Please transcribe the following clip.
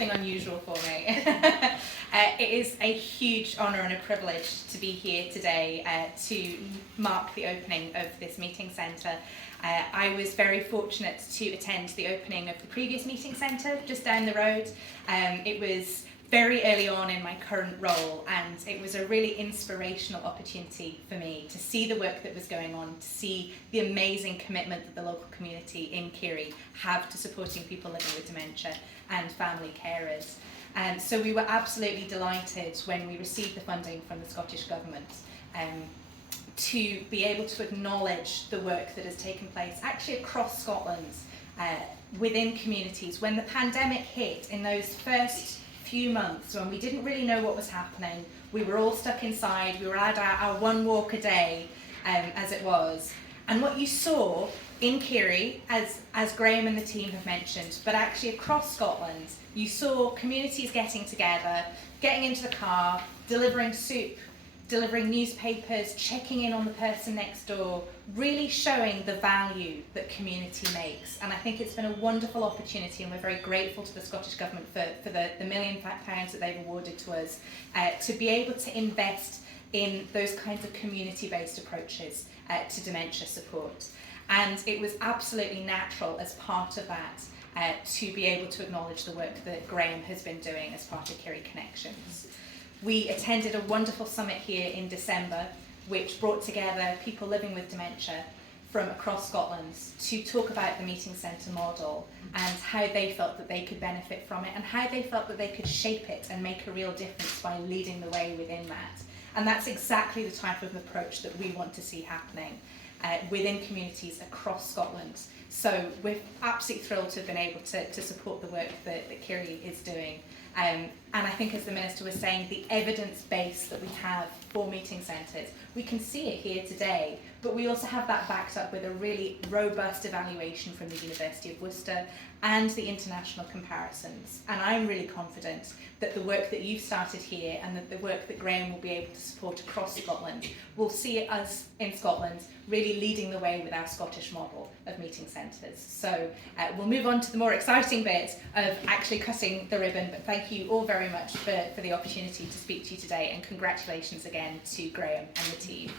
nothing unusual for me. It is a huge honour and a privilege to be here today to mark the opening of this meeting centre. I was very fortunate to attend the opening of the previous meeting centre just down the road. It was very early on in my current role, and it was a really inspirational opportunity for me to see the work that was going on, to see the amazing commitment that the local community in Kirrie have to supporting people living with dementia and family carers. So we were absolutely delighted when we received the funding from the Scottish Government to be able to acknowledge the work that has taken place actually across Scotland within communities. When the pandemic hit in those first few months, when we didn't really know what was happening, we were all stuck inside, we were at our one walk a day as it was. And what you saw in Kirrie, as Graham and the team have mentioned, but actually across Scotland, you saw communities getting together, getting into the car, delivering soup, delivering newspapers, checking in on the person next door, really showing the value that community makes. And I think it's been a wonderful opportunity, and we're very grateful to the Scottish Government for the £1 million that they've awarded to us, to be able to invest in those kinds of community-based approaches to dementia support. And it was absolutely natural as part of that to be able to acknowledge the work that Graham has been doing as part of Kirrie Connections. We attended a wonderful summit here in December, which brought together people living with dementia from across Scotland to talk about the meeting centre model and how they felt that they could benefit from it and how they felt that they could shape it and make a real difference by leading the way within that. And that's exactly the type of approach that we want to see happening within communities across Scotland. So we're absolutely thrilled to have been able to support the work that Kirrie is doing. And I think, as the Minister was saying, the evidence base that we have for meeting centres, we can see it here today, but we also have that backed up with a really robust evaluation from the University of Worcester and the international comparisons. And I'm really confident that the work that you've started here and that the work that Graham will be able to support across Scotland will see us in Scotland really leading the way with our Scottish model of meeting centres. So we'll move on to the more exciting bit of actually cutting the ribbon, but thank you all very much for the opportunity to speak to you today, and congratulations again to Graham and the team.